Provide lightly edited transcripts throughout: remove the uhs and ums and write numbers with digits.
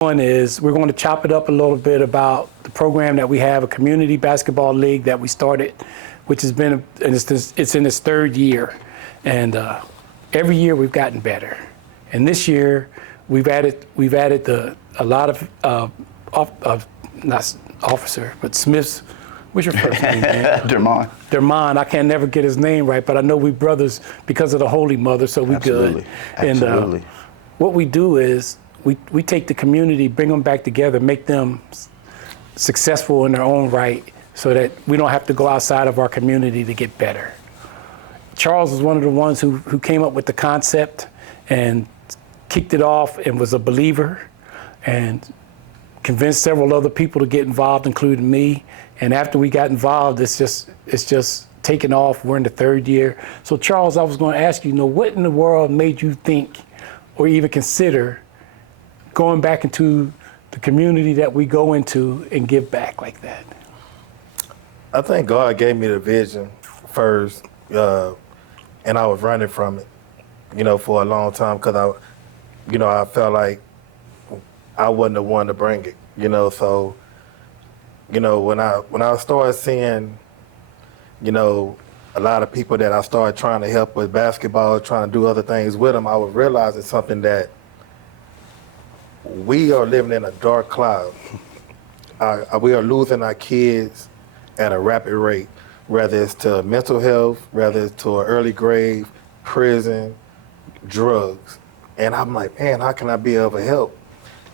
One is we're going to chop it up a little bit about the program that we have, a community basketball league that we started, which has been, and it's in its third year. And every year we've gotten better. And this year we've added a lot of not officer, but Smith's. What's your first name, man? Dermond. I can never get his name right, but I know we brothers because of the Holy Mother, so we good. Absolutely. And what we do is we take the community, bring them back together, make them successful in their own right, so that we don't have to go outside of our community to get better. Charles was one of the ones who came up with the concept and kicked it off and was a believer and convinced several other people to get involved, including me. And after we got involved, it's just taken off. We're in the third year. So Charles, I was going to ask you, what in the world made you think or even consider going back into the community that we go into and give back like that? I think God gave me the vision first, and I was running from it, for a long time because I felt like I wasn't the one to bring it, so, when I started seeing, a lot of people that I started trying to help with basketball, trying to do other things with them, I was realizing something that we are living in a dark cloud. We are losing our kids at a rapid rate, whether it's to mental health, whether it's to an early grave, prison, drugs. And I'm like, man, how can I be of help?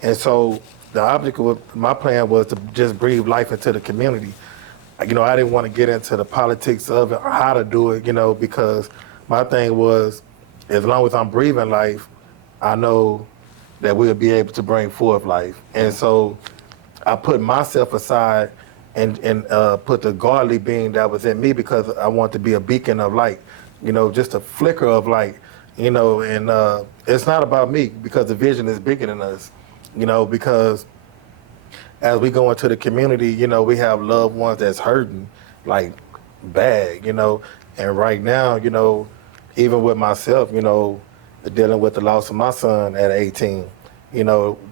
And so the object of my plan was to just breathe life into the community. I didn't want to get into the politics of it or how to do it, because my thing was, as long as I'm breathing life, I know that we'll be able to bring forth life. And so I put myself aside and put the godly being that was in me, because I want to be a beacon of light, just a flicker of light, and it's not about me, because the vision is bigger than us, because as we go into the community, we have loved ones that's hurting, like bad, and right now, even with myself, dealing with the loss of my son at 18,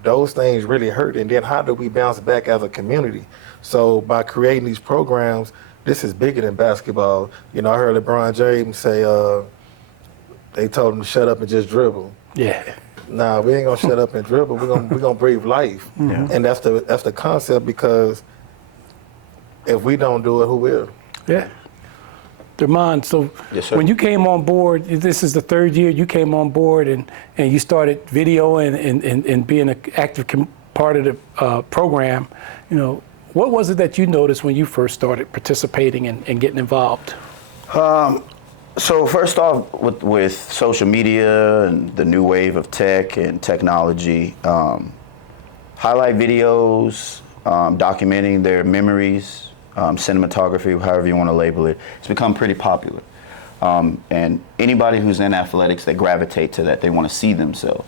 those things really hurt. And then how do we bounce back as a community? So by creating these programs, this is bigger than basketball. I heard LeBron James say they told him to shut up and just dribble. Yeah. Nah, we ain't gonna shut up and dribble. We're gonna breathe life. Yeah. And that's the concept, because if we don't do it, who will? Yeah. Dermond, so Yes, sir. when you came on board, this is the third year you came on board and you started video and being an active part of the program, what was it that you noticed when you first started participating and getting involved? So first off, with social media and the new wave of tech and technology, highlight videos, documenting their memories, cinematography, however you want to label it, it's become pretty popular. And anybody who's in athletics, they gravitate to that. They want to see themselves.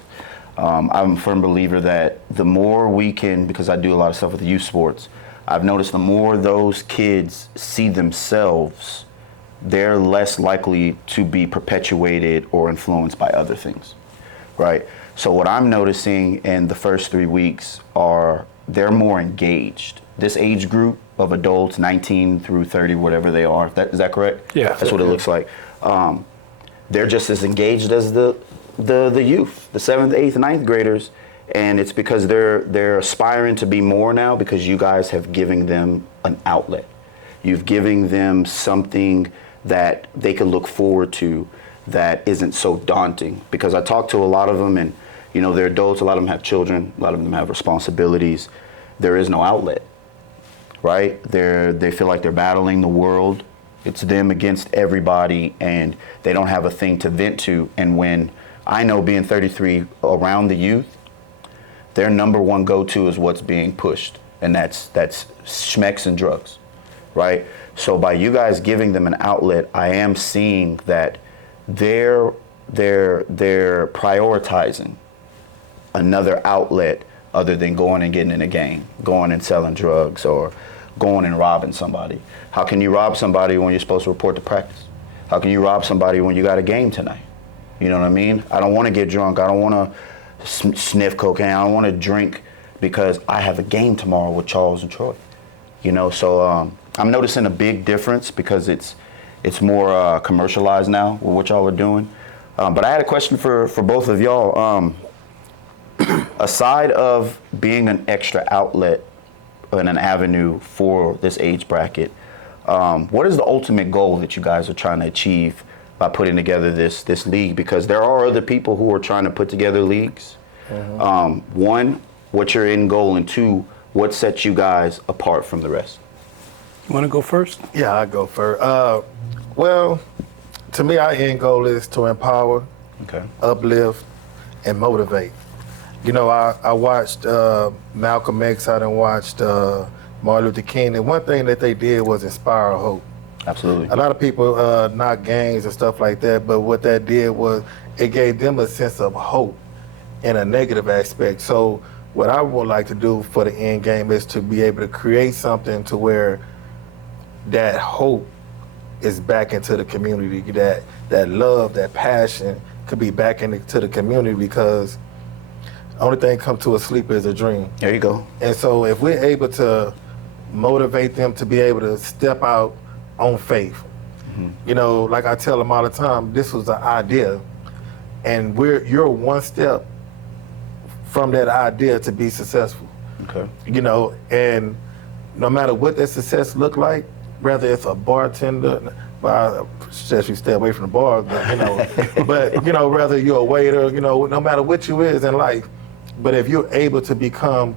I'm a firm believer that the more we can, because I do a lot of stuff with youth sports, I've noticed the more those kids see themselves, they're less likely to be perpetuated or influenced by other things, right? So what I'm noticing in the first 3 weeks are they're more engaged. This age group of adults, 19 through 30, whatever they are, is that correct? Yeah. That's what it looks like. They're just as engaged as the youth, the 7th, 8th, 9th graders, and it's because they're aspiring to be more now, because you guys have given them an outlet. You've given them something that they can look forward to that isn't so daunting. Because I talk to a lot of them, and they're adults, a lot of them have children, a lot of them have responsibilities. There is no outlet, right? They feel like they're battling the world. It's them against everybody, and they don't have a thing to vent to. And when I know, being 33 around the youth, their number one go-to is what's being pushed, and that's schmecks and drugs, right? So by you guys giving them an outlet, I am seeing that they're prioritizing another outlet other than going and getting in a gang, going and selling drugs, or going and robbing somebody. How can you rob somebody when you're supposed to report to practice? How can you rob somebody when you got a game tonight? You know what I mean? I don't want to get drunk. I don't want to sniff cocaine. I don't want to drink because I have a game tomorrow with Charles and Troy. You know, so I'm noticing a big difference because it's more commercialized now with what y'all are doing. But I had a question for both of y'all. Aside of being an extra outlet and an avenue for this age bracket, what is the ultimate goal that you guys are trying to achieve by putting together this league? Because there are other people who are trying to put together leagues. One, what's your end goal? And two, what sets you guys apart from the rest? You want to go first? Yeah, I go first. Well, to me, our end goal is to empower, uplift, and motivate. You know, I watched Malcolm X. I done watched Martin Luther King, and one thing that they did was inspire hope. Absolutely. A lot of people knock gangs and stuff like that, but what that did was it gave them a sense of hope in a negative aspect. So what I would like to do for the end game is to be able to create something to where that hope is back into the community, that love, that passion could be back into the community, because the only thing come to a sleep is a dream. There you go. And so if we're able to motivate them to be able to step out on faith, you know, like I tell them all the time, this was an idea, and you're one step from that idea to be successful. Okay. You know, and no matter what that success look like, whether it's a bartender, well, I suggest you stay away from the bar, but, you know, but, you know, whether you're a waiter, you know, no matter what you is in life, but if you're able to become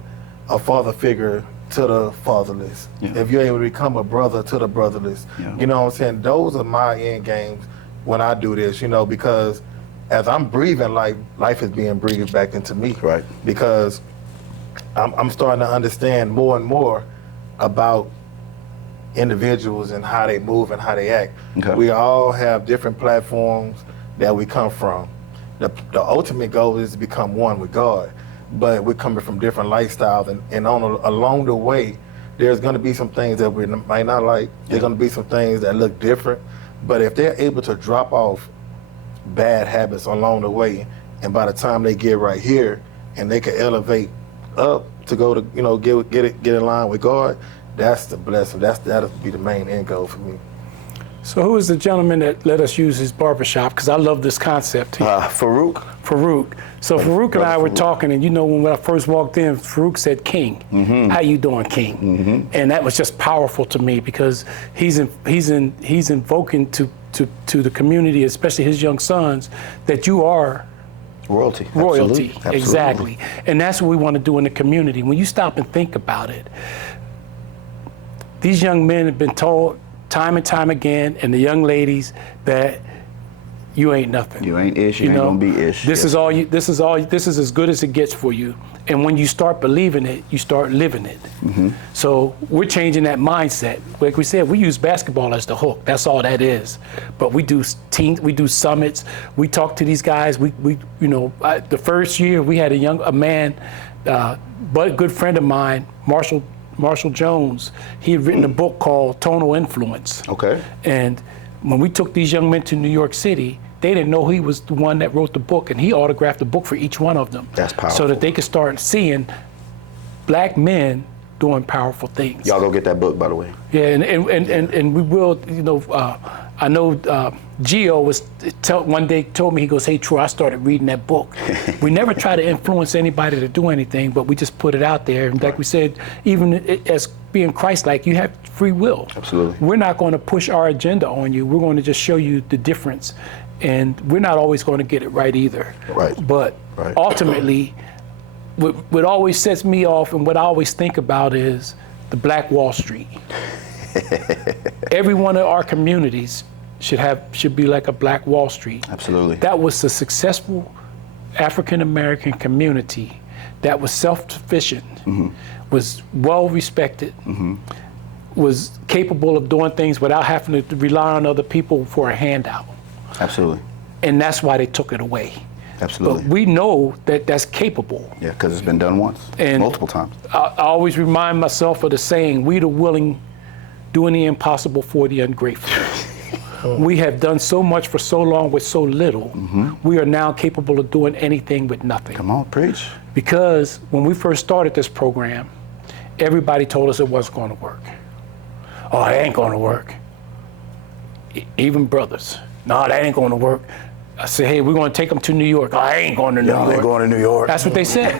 a father figure to the fatherless, if you're able to become a brother to the brotherless, you know what I'm saying? Those are my end games when I do this, you know, because as I'm breathing life is being breathed back into me. Right. Because I'm starting to understand more and more about individuals and how they move and how they act. Okay. We all have different platforms that we come from. The ultimate goal is to become one with God, but we're coming from different lifestyles, and along the way, there's going to be some things that we might not like. There's going to be some things that look different, but if they're able to drop off bad habits along the way, and by the time they get right here, and they can elevate up to go to, you know, get in line with God, that's the blessing. That'll be the main end goal for me. So who is the gentleman that let us use his barbershop? Because I love this concept here. Farouk. Farouk. So Farouk and I were talking, and you know, when I first walked in, Farouk said, "King, how you doing, King?" And that was just powerful to me, because he's invoking to the community, especially his young sons, that you are Royalty. royalty. Absolutely. Exactly. And that's what we want to do in the community. When you stop and think about it, these young men have been told time and time again, and the young ladies, that you ain't nothing. You ain't ish, you ain't gonna be ish. This is as good as it gets for you. And when you start believing it, you start living it. So we're changing that mindset. Like we said, we use basketball as the hook. That's all that is. But we do teams, we do summits. We talk to these guys. We you know, the first year we had a man, but good friend of mine, Marshall Jones. He had written a book called Tonal Influence. Okay. And when we took these young men to New York City, they didn't know he was the one that wrote the book, and he autographed the book for each one of them. That's powerful. So that they could start seeing black men doing powerful things. Y'all go get that book, by the way. Yeah, and we will, you know, I know Gio was one day told me, he goes, "Hey, Troy, I started reading that book." We never try to influence anybody to do anything, but we just put it out there. And like we said, even as being Christ-like, you have free will. Absolutely. We're not going to push our agenda on you. We're going to just show you the difference. And we're not always going to get it right either. Right. But ultimately, what always sets me off and what I always think about is the Black Wall Street. Every one of our communities should be like a Black Wall Street. Absolutely. That was a successful African American community that was self-sufficient, was well respected, was capable of doing things without having to rely on other people for a handout. Absolutely. And that's why they took it away. Absolutely. But we know that that's capable. Yeah, because it's been done once, And multiple times. I always remind myself of the saying, "We the willing, doing the impossible for the ungrateful." We have done so much for so long with so little. We are now capable of doing anything with nothing. Come on, preach. Because when we first started this program, everybody told us it wasn't going to work. Oh, it ain't going to work. Even brothers. No, that ain't going to work. I said, hey, we're going to take them to New York. Oh, I ain't going to New York. Ain't going to New York. That's what they said.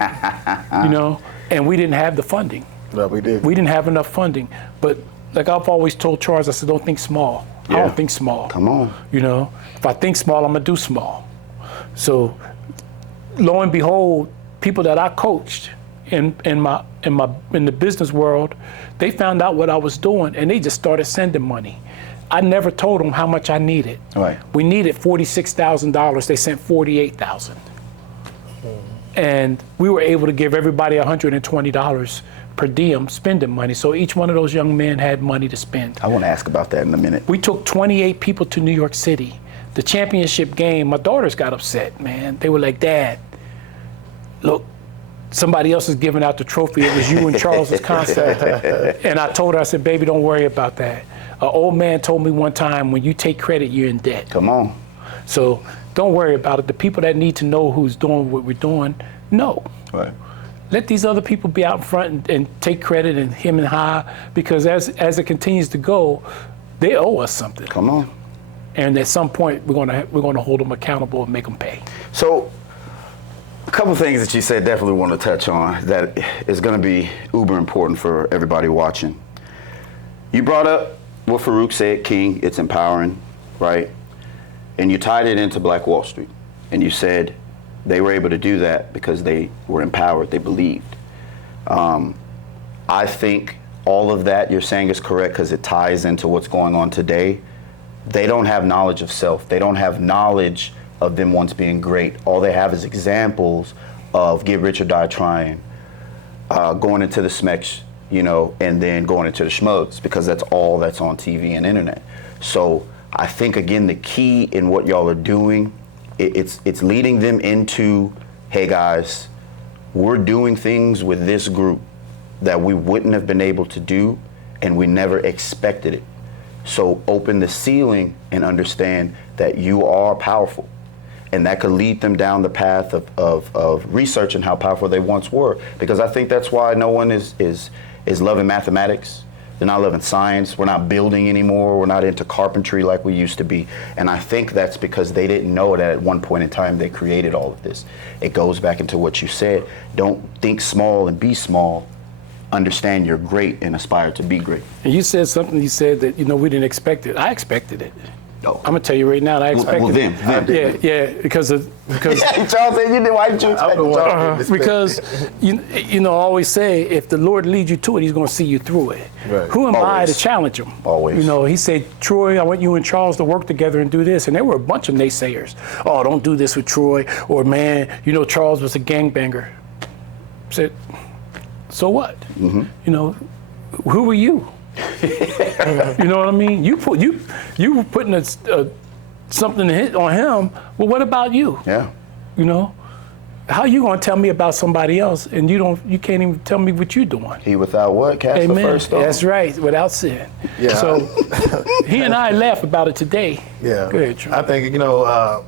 You know, and we didn't have the funding. No, we did. We didn't have enough funding. But like I've always told Charles, I said, don't think small. I Yeah. don't think small. Come on. You know, if I think small, I'm gonna do small. So, lo and behold, people that I coached in the business world, they found out what I was doing and they just started sending money. I never told them how much I needed. Right. We needed $46,000. They sent $48,000, and we were able to give everybody $120 per diem spending money. So each one of those young men had money to spend. I want to ask about that in a minute. We took 28 people to New York City. The championship game, my daughters got upset, man. They were like, Dad, look, somebody else is giving out the trophy. It was you and Charles's concept. And I told her, I said, baby, don't worry about that. An old man told me one time, when you take credit, you're in debt. Come on. So don't worry about it. The people that need to know who's doing what we're doing, no. Right. Let these other people be out in front and take credit and him and high, because as it continues to go, they owe us something. Come on. And at some point, we're gonna hold them accountable and make them pay. So, a couple things that you said definitely want to touch on that is going to be uber important for everybody watching. You brought up what Farouk said, King, it's empowering, right? And you tied it into Black Wall Street. And you said they were able to do that because they were empowered, they believed. I think all of that you're saying is correct because it ties into what's going on today. They don't have knowledge of self. They don't have knowledge of them once being great. All they have is examples of get rich or die trying, going into the SMECs, you know, and then going into the schmugs, because that's all that's on TV and internet. So I think, again, the key in what y'all are doing, it's leading them into, hey guys, we're doing things with this group that we wouldn't have been able to do and we never expected it. So open the ceiling and understand that you are powerful. And that could lead them down the path of researching how powerful they once were. Because I think that's why no one is loving mathematics. They're not loving science. We're not building anymore. We're not into carpentry like we used to be. And I think that's because they didn't know that at one point in time they created all of this. It goes back into what you said. Don't think small and be small. Understand you're great and aspire to be great. And you said something, you said that, you know, we didn't expect it. I expected it. No. I'm gonna tell you right now, I expected it. Yeah, because Charles said, why did you expect it? Because you know, I always say, if the Lord leads you to it, He's gonna see you through it. Right. Who am I Always. to challenge Him? Always. You know, He said, Troy, I want you and Charles to work together and do this. And there were a bunch of naysayers. Oh, don't do this with Troy. Or, man, you know, Charles was a gangbanger. I said, so what? Mm-hmm. You know, who were you? You know what I mean? You were putting something on him. Well, what about you? Yeah. You know, how you gonna tell me about somebody else and you can't even tell me what you're doing? He without what? Cast the Amen. first stone. That's right, without sin. Yeah. So he and I laugh about it today. Yeah. Go ahead, Troy. I think, you know,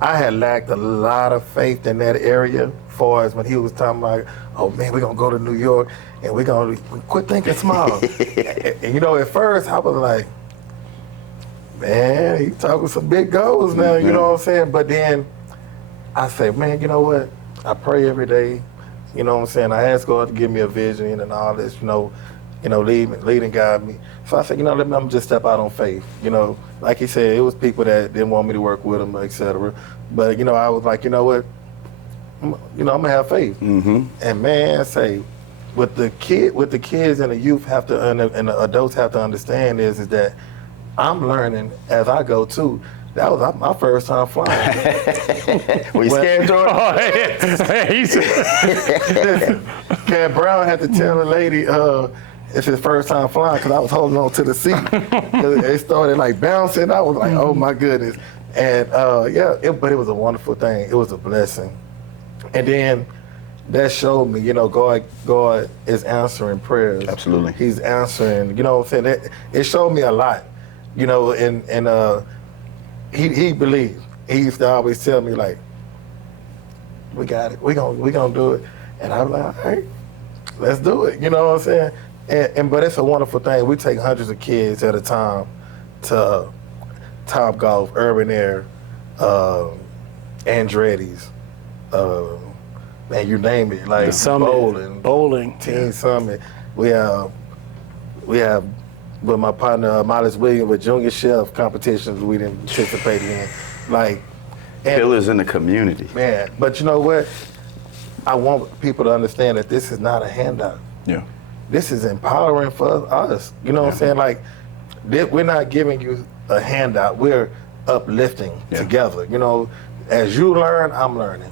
I had lacked a lot of faith in that area, far as when he was talking about, oh man, we're gonna go to New York and we're gonna quit thinking small. and you know, at first I was like, man, he talking some big goals now, you know what I'm saying? But then I said, man, you know what? I pray every day, you know what I'm saying? I ask God to give me a vision and all this, you know, lead and guide me. So I said, you know, let me just step out on faith. You know, like he said, it was people that didn't want me to work with him, et cetera. But, you know, I was like, you know what? I'm gonna have faith. Mm-hmm. And man, say, what the kids and the youth have to, and the adults have to understand is that I'm learning as I go too. That was my first time flying. Were you scared, Jordan? Cat Brown had to tell the lady it's his first time flying because I was holding on to the seat. It started like bouncing. I was like, oh my goodness. And but it was a wonderful thing. It was a blessing. And then that showed me, you know, God is answering prayers. Absolutely. He's answering, you know what I'm saying? It showed me a lot, you know, and he believed. He used to always tell me, like, we got it. We gonna do it. And I'm like, all right, let's do it. You know what I'm saying? But it's a wonderful thing. We take hundreds of kids at a time to Top Golf, Urban Air, Andretti's, man, you name it, like The summit, bowling, Teen Summit. We have with my partner Miles Williams with junior chef competitions we didn't participate in, like. Pillars in the community. Man, but you know what? I want people to understand that this is not a handout. Yeah. This is empowering for us. You know what I'm saying? Like, we're not giving you a handout. We're uplifting together. You know, as you learn, I'm learning.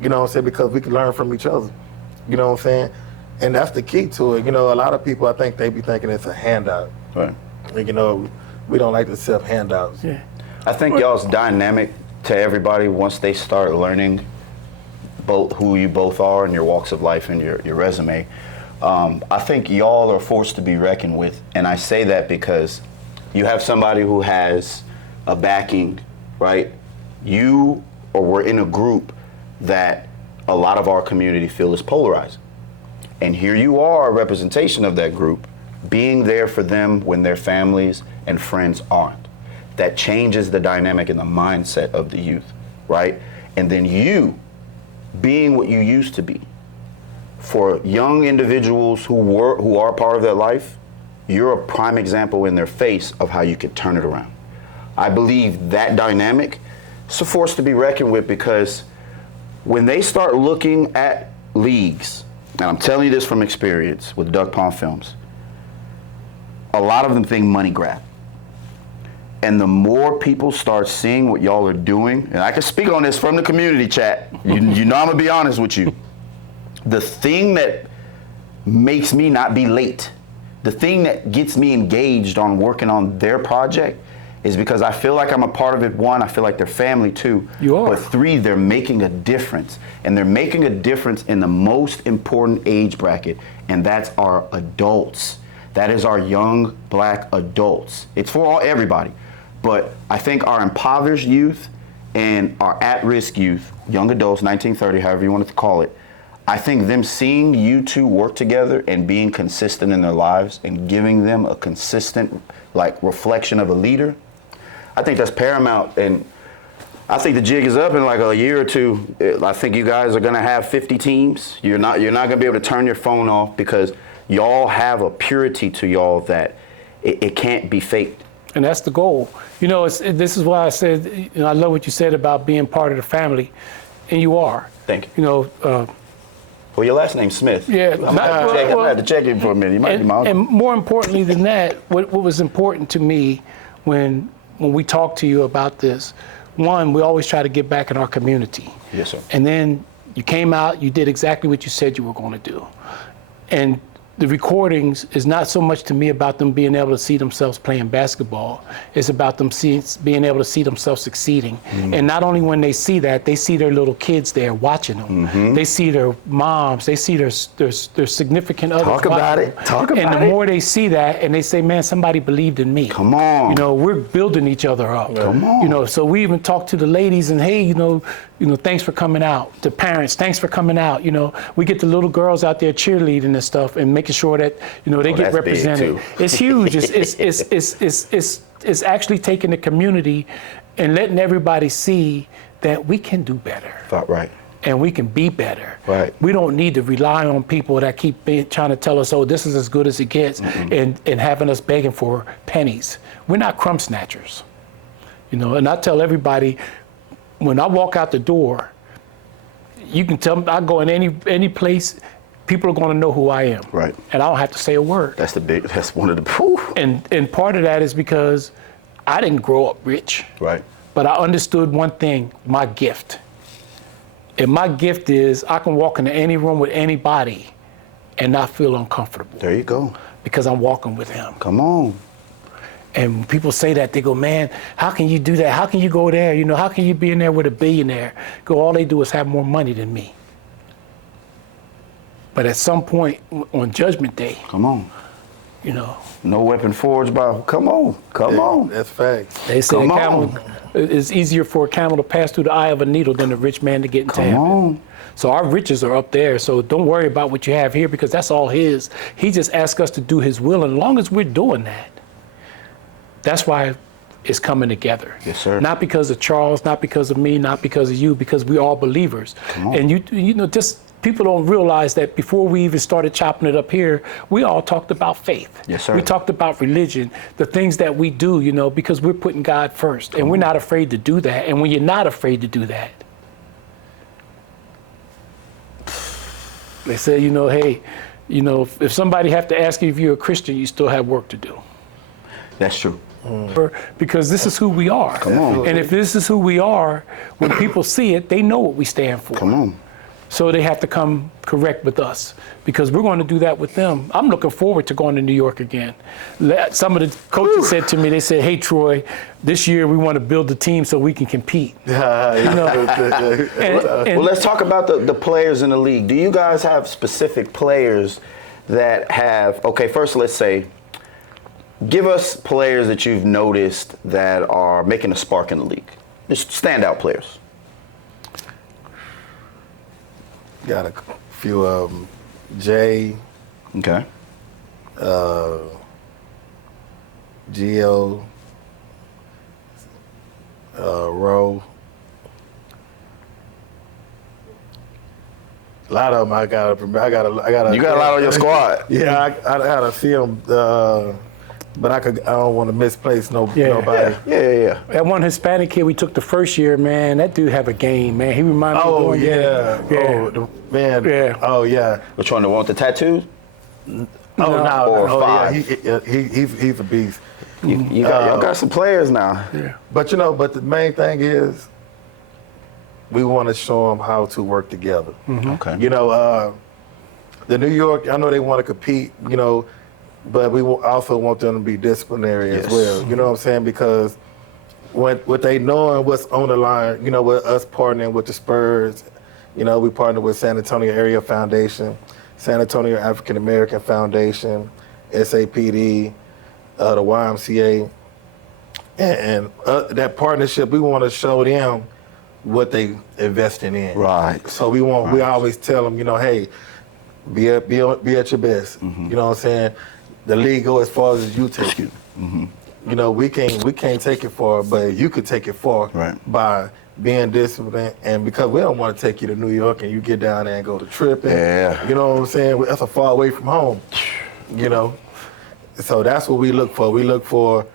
You know what I'm saying? Because we can learn from each other. You know what I'm saying? And that's the key to it. You know, a lot of people, I think they be thinking it's a handout. Right. And, you know, we don't like to accept handouts. Yeah. I think y'all's dynamic to everybody once they start learning both who you both are and your walks of life and your resume. I think y'all are forced to be reckoned with, and I say that because you have somebody who has a backing, right? You or we're in a group that a lot of our community feel is polarizing. And here you are, a representation of that group, being there for them when their families and friends aren't. That changes the dynamic and the mindset of the youth, right? And then you being what you used to be. For young individuals who are part of that life, you're a prime example in their face of how you could turn it around. I believe that dynamic is a force to be reckoned with, because when they start looking at leagues, and I'm telling you this from experience with Duck Pond Films, a lot of them think money grab. And the more people start seeing what y'all are doing, and I can speak on this from the community chat, you know I'm gonna be honest with you. The thing that makes me not be late, the thing that gets me engaged on working on their project is because I feel like I'm a part of it. One, I feel like they're family too. You are. But three, they're making a difference. And they're making a difference in the most important age bracket, and that's our adults. That is our young black adults. It's for everybody. But I think our impoverished youth and our at-risk youth, young adults, 1930, however you want to call it, I think them seeing you two work together and being consistent in their lives and giving them a consistent reflection of a leader, I think that's paramount. And I think the jig is up in like a year or two. I think you guys are going to have 50 teams. You're not going to be able to turn your phone off, because y'all have a purity to y'all that it can't be faked. And that's the goal. You know, this is why I said, you know, I love what you said about being part of the family, and you are. Thank you. You know. Well, your last name's Smith. Yeah. I'm gonna have to check in for a minute. You might be my uncle. And more importantly than that, what was important to me when we talked to you about this, one, we always try to get back in our community. Yes, sir. And then you came out, you did exactly what you said you were going to do. And the recordings is not so much to me about them being able to see themselves playing basketball. It's about them being able to see themselves succeeding. Mm-hmm. And not only when they see that, they see their little kids there watching them. Mm-hmm. They see their moms. They see their significant others. Talk about it. And the more they see that, and they say, man, somebody believed in me. Come on. You know, we're building each other up. Come on. You know, so we even talk to the ladies and, hey, you know, thanks for coming out. The parents, thanks for coming out. You know, we get the little girls out there cheerleading and stuff and making sure that, you know, they get represented. It's huge. It's actually taking the community and letting everybody see that we can do better. Right. And we can be better. Right. We don't need to rely on people that keep trying to tell us, oh, this is as good as it gets, and having us begging for pennies. We're not crumb snatchers. You know, and I tell everybody, when I walk out the door, you can tell me, I go in any place, people are going to know who I am. Right. And I don't have to say a word. That's one of the proof. And part of that is because I didn't grow up rich. Right. But I understood one thing, my gift. And my gift is I can walk into any room with anybody and not feel uncomfortable. There you go. Because I'm walking with him. Come on. And when people say that, they go, man, how can you do that? How can you go there? You know, how can you be in there with a billionaire? All they do is have more money than me. But at some point on Judgment Day, come on, you know. No weapon forged by, come on. That's facts. They say it's easier for a camel to pass through the eye of a needle than a rich man to get into heaven. So our riches are up there. So don't worry about what you have here because that's all his. He just asks us to do his will. And as long as we're doing that, that's why it's coming together. Yes, sir. Not because of Charles, not because of me, not because of you, because we're all believers. And you know, just people don't realize that before we even started chopping it up here, we all talked about faith. Yes, sir. We talked about religion, the things that we do, you know, because we're putting God first. And we're not afraid to do that. And when you're not afraid to do that, they say, you know, hey, you know, if somebody have to ask you if you're a Christian, you still have work to do. That's true. Because this is who we are. Come on. And if this is who we are, when people see it, they know what we stand for. Come on. So they have to come correct with us because we're going to do that with them. I'm looking forward to going to New York again. Some of the coaches said to me, they said, hey, Troy, this year we want to build a team so we can compete. You know? Well, let's talk about the players in the league. Do you guys have specific players that have, okay, first let's say, give us players that you've noticed that are making a spark in the league. Just standout players. Got a few of them. Jay, Okay. Gio, Ro. A lot of them I got. You got a lot on your squad. Yeah, I gotta see them. But I don't want to misplace nobody. Yeah. That one Hispanic kid we took the first year, man, that dude have a game, man. He reminded me of one. Man. Yeah. Oh yeah. Which one? The one with the tattoos? Or Or five. He's a beast. Y'all got some players now. Yeah. But the main thing is we want to show them how to work together. Okay. The New York, I know they want to compete, but we also want them to be disciplinary as well. You know what I'm saying? Because what they knowing what's on the line, with us partnering with the Spurs, we partner with San Antonio Area Foundation, San Antonio African American Foundation, SAPD, the YMCA, and that partnership, we want to show them what they investing in. Right. So we always tell them, hey, be at your best. You know what I'm saying? The league go as far as you take it. We can't take it far, but you could take it far by being disciplined. And because we don't want to take you to New York and you get down there and go to tripping. Yeah. You know what I'm saying? That's a far away from home. So that's what we look for. We look for,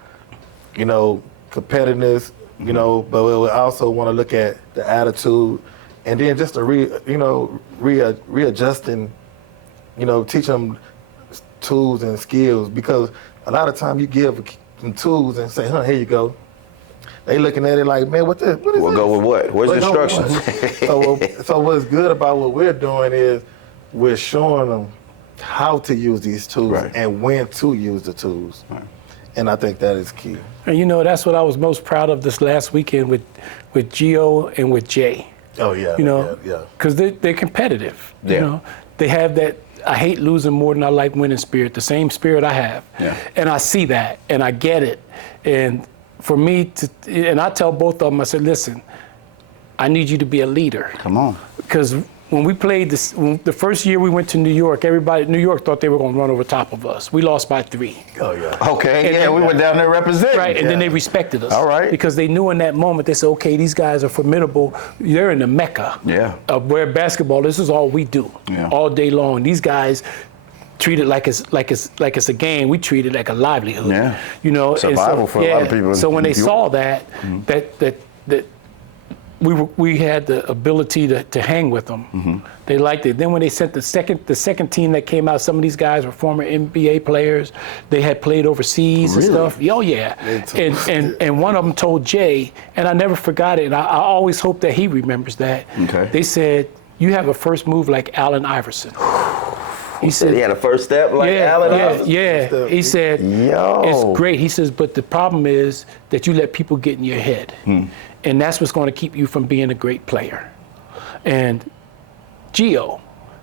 competitiveness. But we also want to look at the attitude, and then just readjusting. Teach them tools and skills, because a lot of time you give them tools and say, here you go. They looking at it like, man, what is We'll this? go with what? Where's the instructions? So what's good about what we're doing is we're showing them how to use these tools and when to use the tools. And I think that is key. And that's what I was most proud of this last weekend with Gio and with Jay. Oh yeah. Because they're competitive. Yeah. They have that I hate losing more than I like winning spirit, the same spirit I have. Yeah. And I see that and I get it. And for me and I tell both of them, I said, listen, I need you to be a leader. Come on. Because when we played the first year we went to New York, everybody in New York thought they were going to run over top of us. We lost by 3. Oh yeah. Okay, we went down there representing. Right, and then they respected us. All right. Because they knew in that moment, they said, okay, these guys are formidable. They're in the mecca of where basketball, this is all we do all day long. These guys treat it like it's a game. We treat it like a livelihood. Yeah. Survival for a lot of people. So when they saw that we had the ability to hang with them. They liked it. Then when they sent the second team that came out, some of these guys were former NBA players. They had played overseas and stuff. Oh yeah. And one of them told Jay, and I never forgot it. And I always hope that he remembers that. Okay. They said, "You have a first move like Allen Iverson." He said he had a first step like Allen Iverson. Yeah. He said, Yo. It's great. He says, but the problem is that you let people get in your head. And that's what's going to keep you from being a great player. And Gio,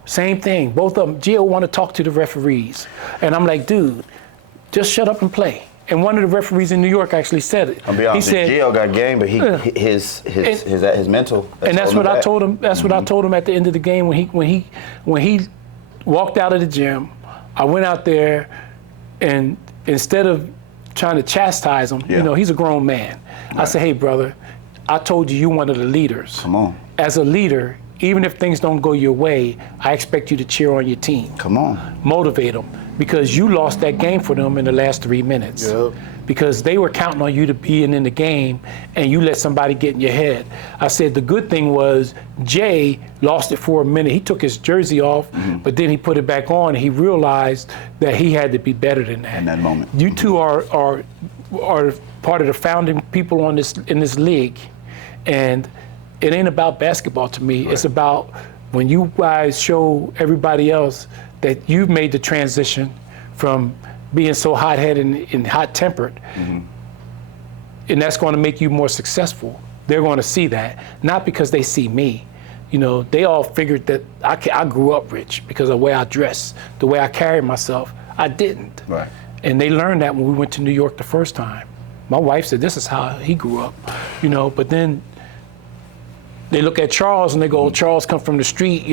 same thing. Both of them, Gio want to talk to the referees. And I'm like, dude, just shut up and play. And one of the referees in New York actually said it. I'll be honest, he said, Gio got game, but his mental. And that's what I told him. That's what I told him at the end of the game when he walked out of the gym. I went out there, and instead of trying to chastise him, he's a grown man. Right. I said, hey, brother, I told you you're one of the leaders. Come on. As a leader, even if things don't go your way, I expect you to cheer on your team. Come on. Motivate them, because you lost that game for them in the last 3 minutes. Yep. Because they were counting on you to be in the game, and you let somebody get in your head. I said the good thing was Jay lost it for a minute. He took his jersey off, but then he put it back on, and he realized that he had to be better than that. In that moment. You two are part of the founding people in this league, and it ain't about basketball to me. Right. It's about when you guys show everybody else that you've made the transition from being so hot-headed and hot-tempered, and that's going to make you more successful. They're going to see that, not because they see me. They all figured that I grew up rich because of the way I dress, the way I carry myself. I didn't. Right. And they learned that when we went to New York the first time. My wife said, this is how he grew up, but then they look at Charles and they go, Charles come from the street,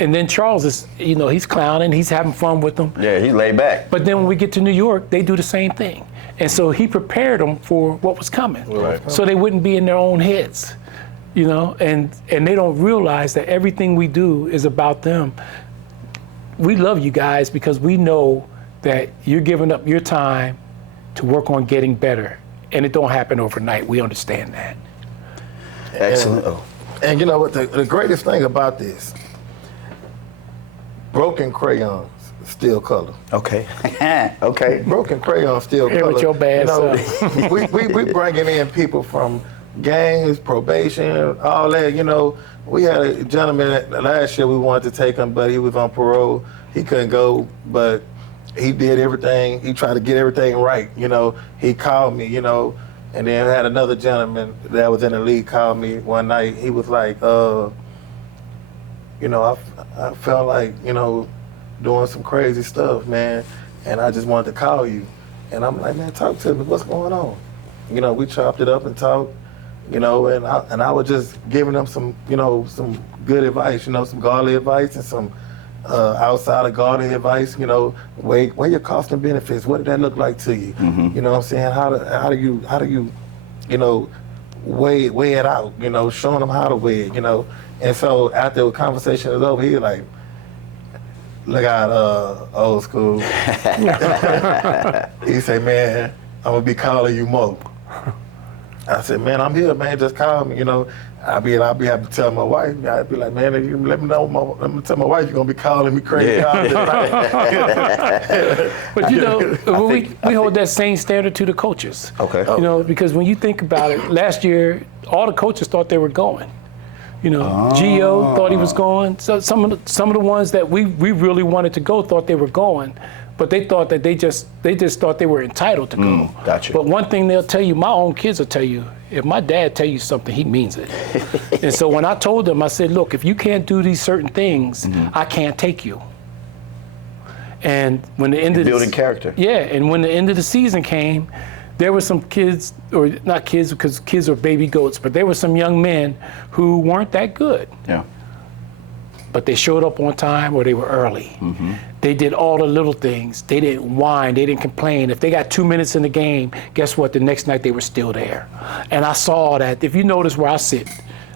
and then Charles is, he's clowning, he's having fun with them. Yeah, he's laid back. But then when we get to New York, they do the same thing. And so he prepared them for what was coming, so they wouldn't be in their own heads, and they don't realize that everything we do is about them. We love you guys because we know that you're giving up your time to work on getting better, and it don't happen overnight. We understand that. Excellent. And you know what, the greatest thing about this, broken crayons, still color. Okay. Okay. Broken crayons, still color. With your bad self. we bringing in people from gangs, probation, all that. We had a gentleman last year, we wanted to take him, but he was on parole. He couldn't go, but he did everything. He tried to get everything right. He called me, and then had another gentleman that was in the league call me one night. He was like, I felt like, doing some crazy stuff, man, and I just wanted to call you. And I'm like, man, talk to me. What's going on? We chopped it up and talked, and I was just giving them some, some good advice, some godly advice and some outside of godly advice, weigh your cost and benefits. What did that look like to you? You know what I'm saying? How do you weigh it out, showing them how to weigh it, And so after the conversation was over, he was like, look out, old school. He said, man, I'm gonna be calling you Mo. I said, man, I'm here, man, just call me, I'll be happy to tell my wife. I'd be like, man, if you let me know, let me tell my wife you're gonna be calling me crazy. Yeah. But we hold that same standard to the coaches. Okay. Because when you think about it, last year all the coaches thought they were going. Gio thought he was going. So some of the ones that we really wanted to go thought they were going, but they thought that they just thought they were entitled to go. Gotcha. But one thing they'll tell you, my own kids will tell you, if my dad tell you something, he means it. And so when I told them, I said, look, if you can't do these certain things, I can't take you. And when the end of building character. Yeah, and when the end of the season came, there were some kids, or not kids because kids are baby goats, but there were some young men who weren't that good. Yeah. But they showed up on time or they were early. They did all the little things. They didn't whine, they didn't complain. If they got 2 minutes in the game, guess what? The next night they were still there. And I saw that. If you notice where I sit,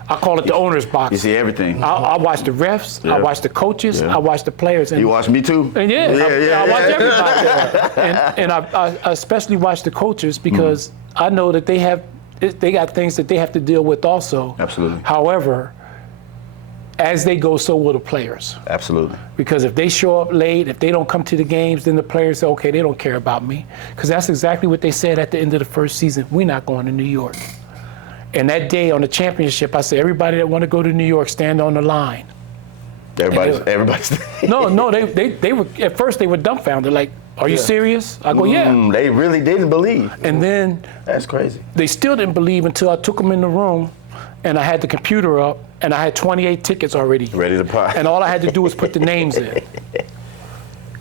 I call it the owner's box. You see everything. I watch the refs, I watch the coaches, I watch the players. And you watch me too? And I watch everybody. And I especially watch the coaches because I know that they got things that they have to deal with also. Absolutely. However, as they go, so will the players. Absolutely. Because if they show up late, if they don't come to the games, then the players say, okay, they don't care about me. Because that's exactly what they said at the end of the first season. We're not going to New York. And that day on the championship, I said, everybody that want to go to New York, stand on the line. Everybody's. No, they were, at first they were dumbfounded, like, are you serious? I go, yeah. They really didn't believe. And then. That's crazy. They still didn't believe until I took them in the room and I had the computer up and I had 28 tickets already. Ready to party. And all I had to do was put the names in.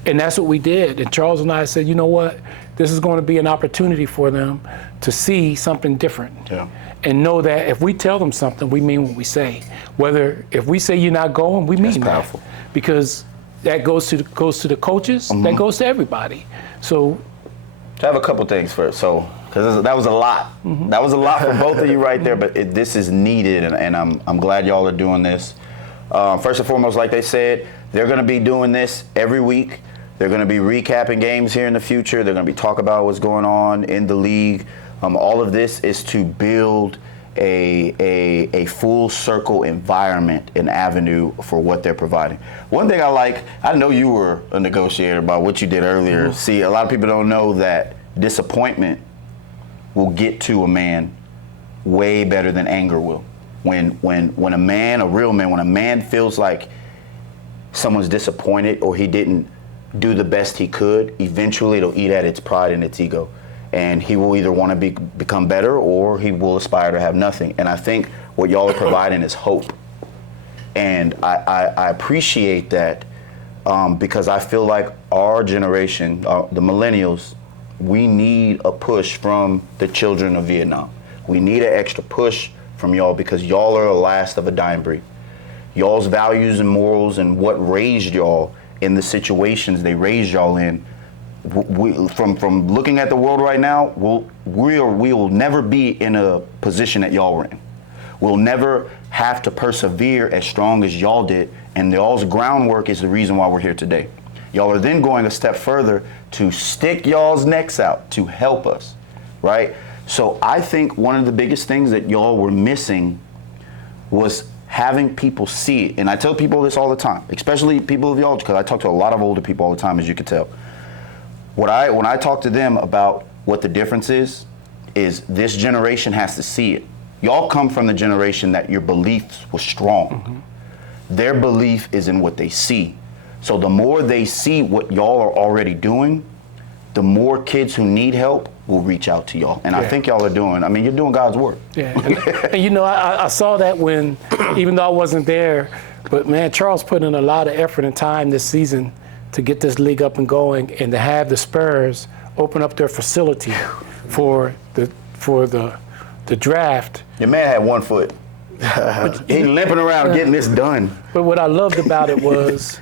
And that's what we did. And Charles and I said, you know what? This is going to be an opportunity for them to see something different. Yeah. And know that if we tell them something, we mean what we say. Whether if we say you're not going, we mean that. Powerful. Because that goes to the coaches, that goes to everybody. So I have a couple things first. So, because that was a lot. That was a lot for both of you right there, but this is needed, and I'm glad y'all are doing this. First and foremost, like they said, they're going to be doing this every week. They're going to be recapping games here in the future. They're going to be talking about what's going on in the league. All of this is to build a full circle environment and avenue for what they're providing. One thing I know you were a negotiator about what you did earlier. See, a lot of people don't know that disappointment will get to a man way better than anger will. When a man, a real man, when a man feels like someone's disappointed or he didn't do the best he could, eventually it'll eat at its pride and its ego. And he will either want to become better or he will aspire to have nothing. And I think what y'all are providing is hope. And I appreciate that because I feel like our generation, the millennials, we need a push from the children of Vietnam. We need an extra push from y'all because y'all are the last of a dying breed. Y'all's values and morals and what raised y'all in the situations they raised y'all in, from looking at the world right now, we will never be in a position that y'all were in. We'll never have to persevere as strong as y'all did, and y'all's groundwork is the reason why we're here today. Y'all are then going a step further to stick y'all's necks out to help us, right? So I think one of the biggest things that y'all were missing was having people see it. And I tell people this all the time, especially people of y'all, because I talk to a lot of older people all the time, as you can tell. When I talk to them about what the difference is this generation has to see it. Y'all come from the generation that your beliefs were strong. Their belief is in what they see. So the more they see what y'all are already doing, the more kids who need help will reach out to y'all. And I think y'all are you're doing God's work. Yeah, and I saw that when, even though I wasn't there, but man, Charles put in a lot of effort and time this season to get this league up and going, and to have the Spurs open up their facility for the draft. Your man had 1 foot. He's limping around getting this done. But what I loved about it was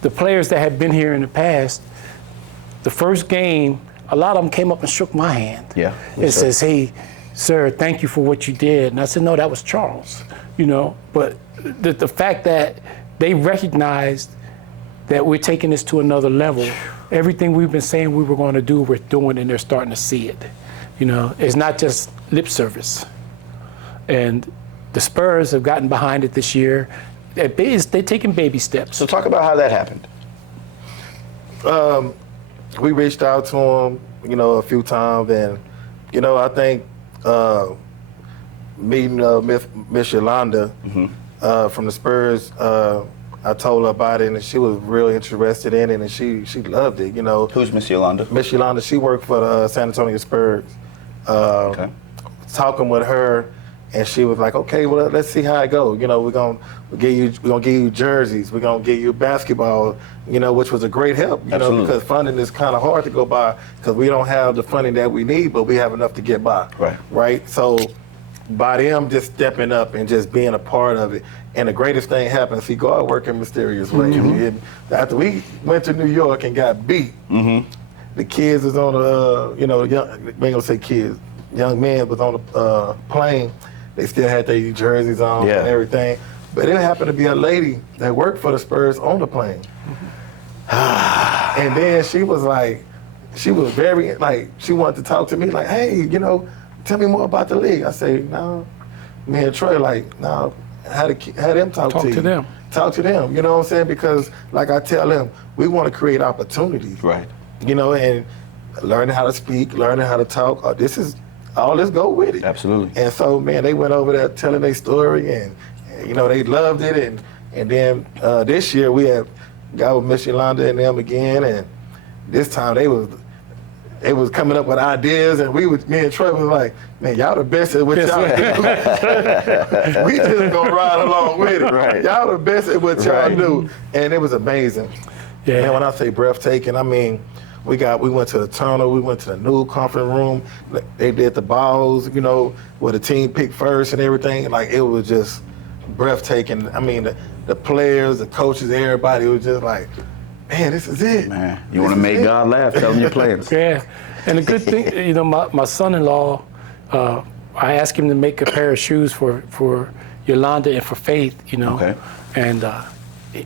the players that had been here in the past, the first game, a lot of them came up and shook my hand. Yeah. It says, hey, sir, thank you for what you did. And I said, no, that was Charles, But the fact that they recognized that we're taking this to another level. Everything we've been saying we were going to do, we're doing, and they're starting to see it. It's not just lip service. And the Spurs have gotten behind it this year. They're taking baby steps. So talk about how that happened. We reached out to him, a few times, and, I think meeting Miss Yolanda from the Spurs, I told her about it, and she was really interested in it, and she loved it, Who's Miss Yolanda? Miss Yolanda, she worked for the San Antonio Spurs. Okay. Talking with her, and she was like, okay, well, let's see how it goes. We're gonna give you jerseys. We're gonna give you basketball. Which was a great help. Absolutely. Because funding is kind of hard to go by because we don't have the funding that we need, but we have enough to get by. Right. Right. So by them just stepping up and just being a part of it, and the greatest thing happened. See, God work in mysterious ways. After we went to New York and got beat, the kids was on the we ain't gonna say kids. Young men was on the plane. They still had their jerseys on and everything. But it happened to be a lady that worked for the Spurs on the plane. And then she was very, she wanted to talk to me like, hey, tell me more about the league. I say, no, me and Troy, no, have them talk to you. Talk to them, you know what I'm saying? Because like I tell them, we want to create opportunities. Right. And learning how to speak, learning how to talk. Let's go with it. Absolutely. And so, man, they went over there telling their story, and they loved it. And then this year we had got with Miss Yolanda and them again, and this time they was coming up with ideas, and me and Troy was like, man, y'all the best at what y'all do. We just gonna ride along with it. Right. Y'all the best at what y'all do, and it was amazing. Yeah. Man, when I say breathtaking, I mean, we went to the tunnel, we went to the new conference room. They did the balls, you know, where the team picked first and everything. Like, it was just breathtaking. I mean, the players, the coaches, everybody was just like, man, this is it. Man, you want to make God laugh, tell them you're playing. Yeah, and the good thing, you know, my son-in-law, I asked him to make a pair of shoes for Yolanda and for Faith, you know. Okay. And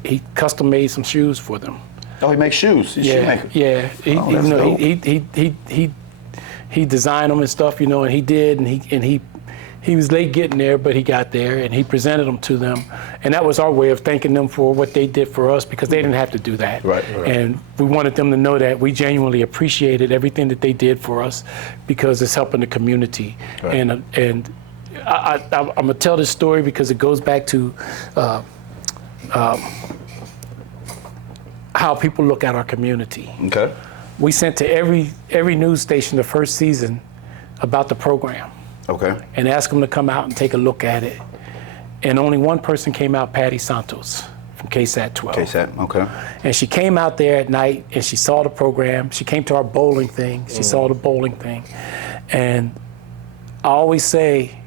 he custom made some shoes for them. Oh, he makes shoes. He's a shoemaker. Yeah. That's dope. He designed them and stuff, you know, and he did, and he was late getting there, but he got there and he presented them to them, and that was our way of thanking them for what they did for us, because they didn't have to do that. Right. And we wanted them to know that we genuinely appreciated everything that they did for us, because it's helping the community. Right. And I'm gonna tell this story because it goes back to how people look at our community. Okay. We sent to every news station the first season about the program Okay. and asked them to come out and take a look at it. And only one person came out, Patty Santos from KSAT 12. KSAT, okay. And she came out there at night and she saw the program. She came to our bowling thing. She saw the bowling thing. And I always say,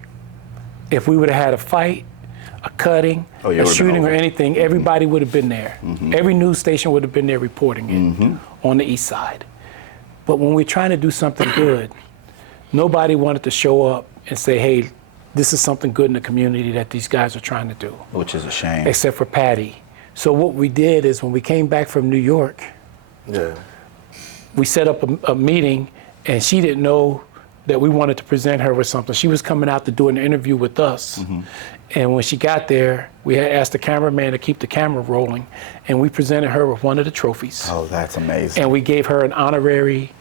if we would have had a fight, a cutting, a shooting or anything, everybody would have been there. Every news station would have been there reporting it on the east side. But when we're trying to do something good, nobody wanted to show up and say, hey, this is something good in the community that these guys are trying to do. Which is a shame. Except for Patty. So what we did is when we came back from New York, we set up a meeting, and she didn't know that we wanted to present her with something. She was coming out to do an interview with us. And when she got there, we had asked the cameraman to keep the camera rolling, and we presented her with one of the trophies. Oh, that's amazing. And we gave her an honorary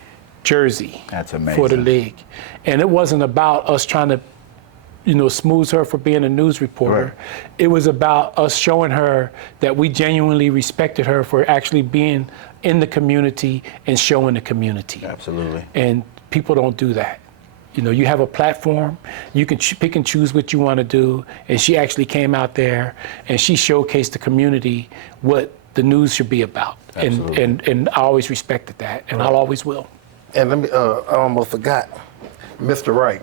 jersey. That's amazing. For the league. And it wasn't about us trying to, you know, smooth her for being a news reporter. Right. It was about us showing her that we genuinely respected her for actually being in the community and showing the community. Absolutely. And people don't do that. You know, you have a platform, you can pick and choose what you want to do, and she actually came out there and she showcased the community what the news should be about. And I always respected that, and I'll always will. And let me, I almost forgot, Mr. Wright.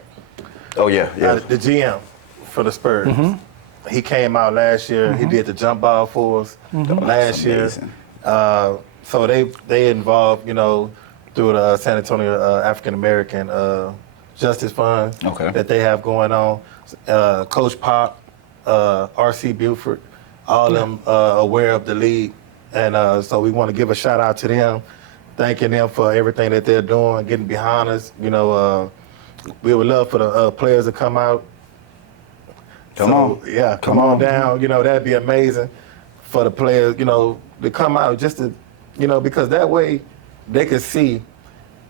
Oh, yeah. The GM for the Spurs. He came out last year. He did the jump ball for us last year. So they involved, you know, through the San Antonio African American Justice Fund that they have going on. Coach Pop, R.C. Buford, all of them aware of the league. And so we want to give a shout out to them, thanking them for everything that they're doing, getting behind us. You know, we would love for the players to come out. Come on down. You know, that'd be amazing for the players, you know, to come out just to, you know, because that way they could see,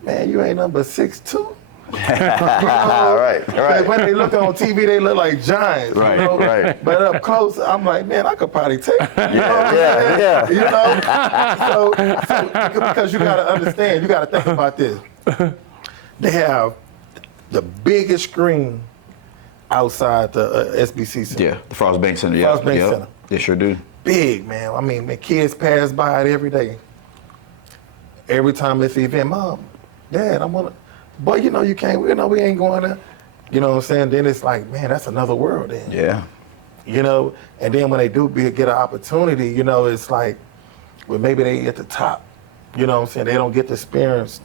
man, you ain't number 6'2". Right. When they look on TV, they look like giants. Right, you know? right. But up close, I'm like, man, I could probably take. Yeah. You know, so because you got to understand, you got to think about this. They have the biggest screen outside the SBC Center. Yeah, the Frost Bank Center. Frost Bank Center. They sure do. Big, man. I mean, the kids pass by it every day. Every time it's an event, Mom, Dad, I'm gonna. Boy, you know you can't. You know we ain't going there. You know what I'm saying? Then it's like, man, that's another world. Then. Yeah. You know, and then when they do get an opportunity, you know, it's like, well, maybe they at the top. You know what I'm saying? They don't get the experience,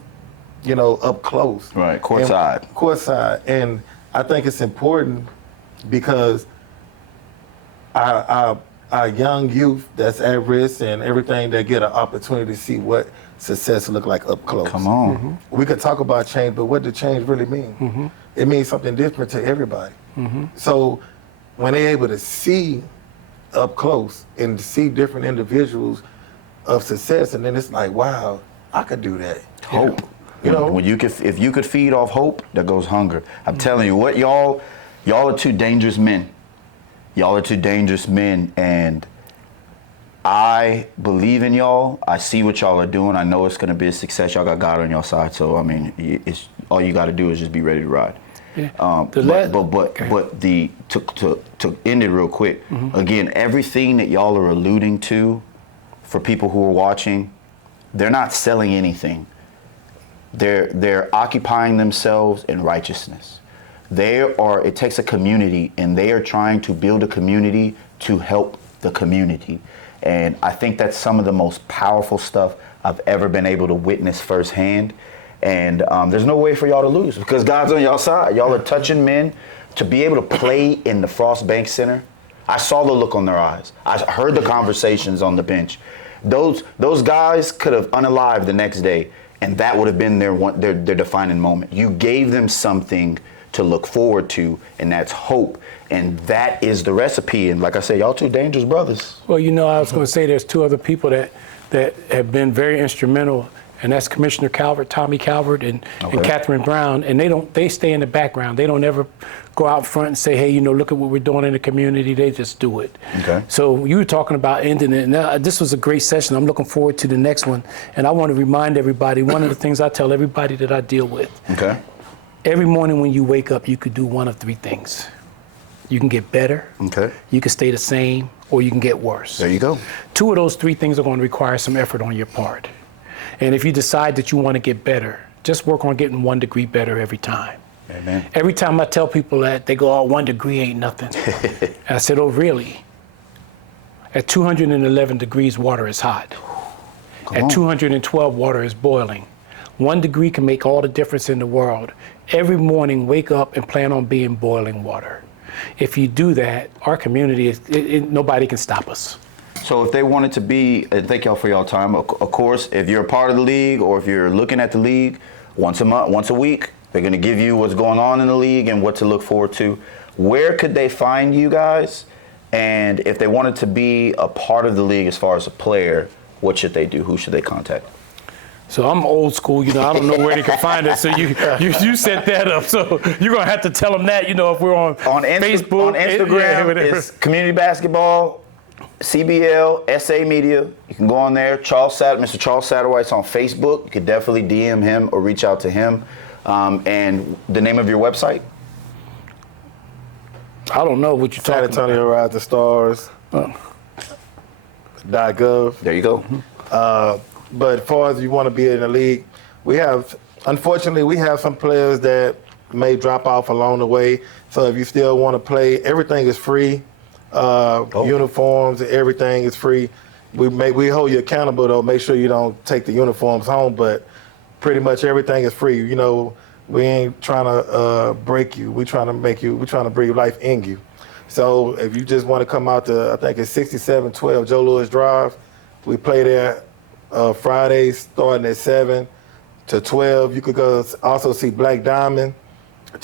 you know, up close. Right, courtside. Courtside. And I think it's important because our young youth that's at risk and everything, they get an opportunity to see what success look like up close. Come on. We could talk about change, but what does change really mean? It means something different to everybody. So when they're able to see up close and see different individuals of success, and then it's like, wow, I could do that. Hope. You know, when if you could feed off hope, there goes hunger. I'm telling you, what y'all are two dangerous men. Y'all are two dangerous men, and I believe in y'all. I see what y'all are doing. I know it's going to be a success. Y'all got God on your side. So I mean, it's all you got to do is just be ready to ride. Yeah. But to end it real quick, again, everything that y'all are alluding to, for people who are watching, they're not selling anything. They're occupying themselves in righteousness. It takes a community, and they are trying to build a community to help the community. And I think that's some of the most powerful stuff I've ever been able to witness firsthand. And there's no way for y'all to lose because God's on y'all side. Y'all are touching men. To be able to play in the Frost Bank Center, I saw the look on their eyes. I heard the conversations on the bench. Those guys could have unalived the next day, and that would have been their defining moment. You gave them something to look forward to, and that's hope. And that is the recipe. And like I said, y'all two dangerous brothers. Well, I was going to say there's two other people that have been very instrumental, and that's Commissioner Calvert, Tommy Calvert, and Catherine Brown. And they stay in the background. They don't ever go out front and say, hey, look at what we're doing in the community. They just do it. Okay. So you were talking about ending it. And this was a great session. I'm looking forward to the next one. And I want to remind everybody, one of the things I tell everybody that I deal with. Okay. Every morning when you wake up, you could do one of three things. You can get better. Okay. You can stay the same, or you can get worse. There you go. Two of those three things are going to require some effort on your part. And if you decide that you want to get better, just work on getting 1 degree better every time. Amen. Every time I tell people that, they go, 1 degree ain't nothing. And I said, oh, really? At 211 degrees, water is hot. At 212, water is boiling. 1 degree can make all the difference in the world. Every morning, wake up and plan on being boiling water. If you do that, our community, nobody can stop us. So if they wanted to be, and thank y'all for y'all time, of course, if you're a part of the league or if you're looking at the league, once a month, once a week, they're going to give you what's going on in the league and what to look forward to. Where could they find you guys? And if they wanted to be a part of the league as far as a player, what should they do? Who should they contact? So I'm old school, I don't know where they can find us. So you set that up. So you're going to have to tell them that, if we're on Facebook. On Instagram, it's Community Basketball, Cbl, SA Media. You can go on there. Mr. Charles Satterwhite's on Facebook. You could definitely DM him or reach out to him. And the name of your website? I don't know what you're talking about. San Antonio Rising Stars. .gov. There you go. But as far as you want to be in the league, unfortunately, we have some players that may drop off along the way. So if you still want to play, everything is free. Uniforms, everything is free. We hold you accountable though. Make sure you don't take the uniforms home, but pretty much everything is free. We ain't trying to break you. We trying to breathe life in you. So if you just want to come out to, I think it's 6712 Joe Louis Drive. We play there Fridays starting at 7 to 12. You could go also see Black Diamond, the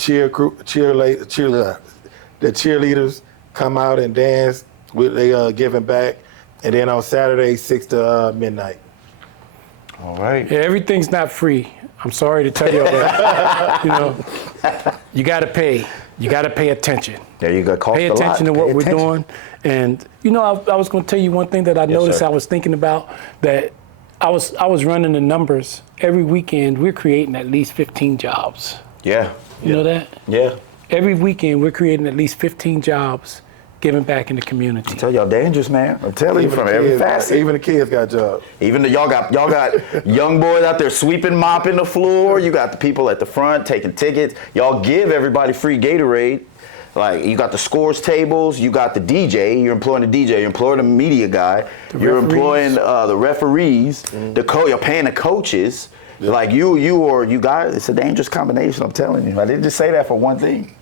cheerleaders come out and dance. They giving back. And then on Saturday, 6 to midnight. All right. Yeah, everything's not free. I'm sorry to tell you that. You got to pay. You got to pay attention. There you go. Pay attention to what we're doing. And, I was going to tell you one thing that I noticed. I was thinking about that I was running the numbers. Every weekend, we're creating at least 15 jobs. Yeah. You know that? Yeah. Every weekend, we're creating at least 15 jobs, giving back in the community. I tell y'all dangerous, man. I'm telling you from every facet. Even the kids got jobs. Y'all got young boys out there sweeping, mopping the floor. You got the people at the front taking tickets. Y'all give everybody free Gatorade. Like, you got the scores tables, you got the DJ, you're employing the DJ, you're employing the media guy, you're employing the referees, you're paying the coaches. Yeah. Like, you guys, it's a dangerous combination, I'm telling you. I didn't just say that for one thing.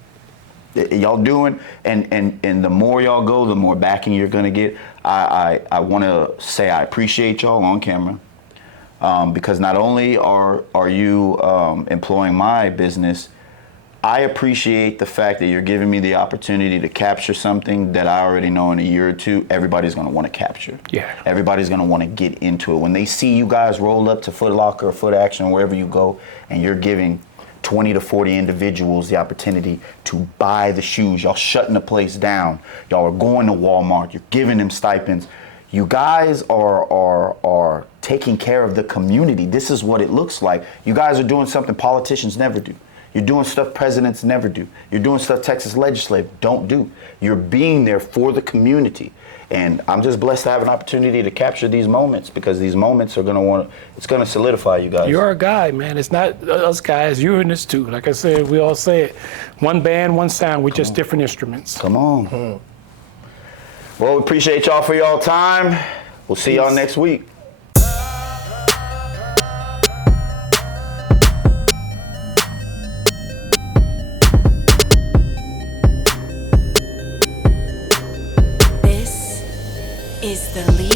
Y'all doing, and the more y'all go, the more backing you're gonna get. I want to say I appreciate y'all on camera, because not only are you employing my business, I appreciate the fact that you're giving me the opportunity to capture something that I already know in a year or two, everybody's going to want to capture. Yeah. Everybody's going to want to get into it. When they see you guys roll up to Foot Locker or Foot Action, wherever you go, and you're giving 20 to 40 individuals the opportunity to buy the shoes, y'all shutting the place down, y'all are going to Walmart, you're giving them stipends. You guys are taking care of the community. This is what it looks like. You guys are doing something politicians never do. You're doing stuff presidents never do. You're doing stuff Texas legislature don't do. You're being there for the community. And I'm just blessed to have an opportunity to capture these moments, because these moments are it's gonna solidify you guys. You're a guy, man. It's not us guys. You in this too. Like I said, we all say it. One band, one sound. We're just different instruments. Come on. Well, we appreciate y'all for y'all time. We'll see y'all next week. This is the lead.